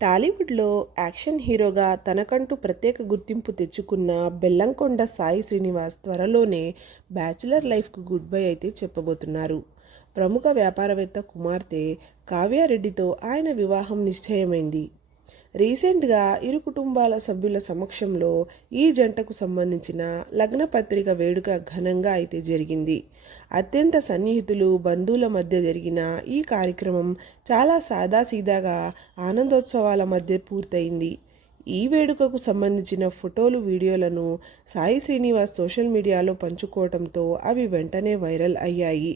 టాలీవుడ్‌లో యాక్షన్ హీరోగా తనకంటూ ప్రత్యేక గుర్తింపు తెచ్చుకున్న బెల్లంకొండ సాయి శ్రీనివాస్ త్వరలోనే బ్యాచిలర్ లైఫ్‌కు గుడ్ బై అయితే చెప్పబోతున్నారు. ప్రముఖ వ్యాపారవేత్త కుమార్తె కావ్యారెడ్డితో ఆయన వివాహం నిశ్చయమైంది. రీసెంట్‌గా ఇరు కుటుంబాల సభ్యుల సమక్షంలో ఈ జంటకు సంబంధించిన లగ్న పత్రిక వేడుక ఘనంగా అయితే జరిగింది. అత్యంత సన్నిహితులు, బంధువుల మధ్య జరిగిన ఈ కార్యక్రమం చాలా సాదాసీదాగా ఆనందోత్సవాల మధ్య పూర్తయింది. ఈ వేడుకకు సంబంధించిన ఫోటోలు, వీడియోలను సాయి శ్రీనివాస్ సోషల్ మీడియాలో పంచుకోవడంతో అవి వెంటనే వైరల్ అయ్యాయి.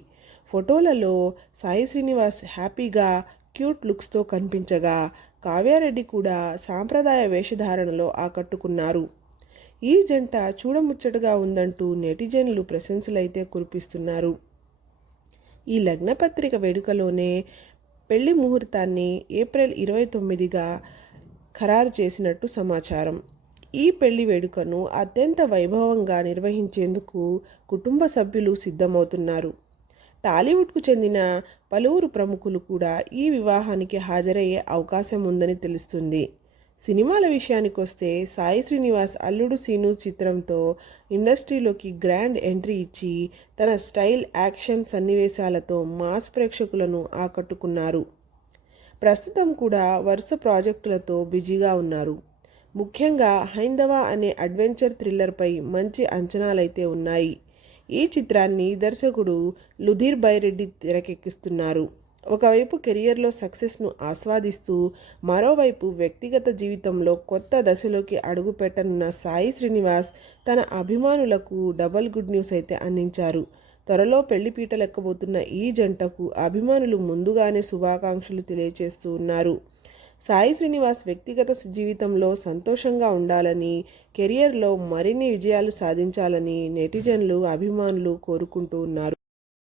ఫోటోలలో సాయి శ్రీనివాస్ హ్యాపీగా, క్యూట్ లుక్స్తో కనిపించగా, కావ్యారెడ్డి కూడా సాంప్రదాయ వేషధారణలో ఆకట్టుకున్నారు. ఈ జంట చూడముచ్చటగా ఉందంటూ నెటిజన్లు ప్రశంసలైతే కురిపిస్తున్నారు. ఈ లగ్నపత్రిక వేడుకలోనే పెళ్లి ముహూర్తాన్ని ఏప్రిల్ 29గా ఖరారు చేసినట్టు సమాచారం. ఈ పెళ్లి వేడుకను అత్యంత వైభవంగా నిర్వహించేందుకు కుటుంబ సభ్యులు సిద్ధమవుతున్నారు. టాలీవుడ్కు చెందిన పలువురు ప్రముఖులు కూడా ఈ వివాహానికి హాజరయ్యే అవకాశం ఉందని తెలుస్తుంది. సినిమాల విషయానికొస్తే సాయి శ్రీనివాస్ అల్లుడు సీను చిత్రంతో ఇండస్ట్రీలోకి గ్రాండ్ ఎంట్రీ ఇచ్చి తన స్టైల్, యాక్షన్ సన్నివేశాలతో మాస్ ప్రేక్షకులను ఆకట్టుకున్నారు. ప్రస్తుతం కూడా వరుస ప్రాజెక్టులతో బిజీగా ఉన్నారు. ముఖ్యంగా హైందవ అనే అడ్వెంచర్ థ్రిల్లర్పై మంచి అంచనాలైతే ఉన్నాయి. ఈ చిత్రాన్ని దర్శకుడు లుధీర్ బైరెడ్డి తెరకెక్కిస్తున్నారు. ఒకవైపు కెరియర్లో సక్సెస్ను ఆస్వాదిస్తూ, మరోవైపు వ్యక్తిగత జీవితంలో కొత్త దశలోకి అడుగుపెట్టనున్న సాయి శ్రీనివాస్ తన అభిమానులకు డబల్ గుడ్ న్యూస్ అయితే అందించారు. త్వరలో పెళ్లిపీటలెక్కబోతున్న ఈ జంటకు అభిమానులు ముందుగానే శుభాకాంక్షలు తెలియజేస్తూ ఉన్నారు. సాయి శ్రీనివాస్ వ్యక్తిగత జీవితంలో సంతోషంగా ఉండాలని, కెరియర్లో మరిన్ని విజయాలు సాధించాలని నెటిజన్లు, అభిమానులు కోరుకుంటూ ఉన్నారు.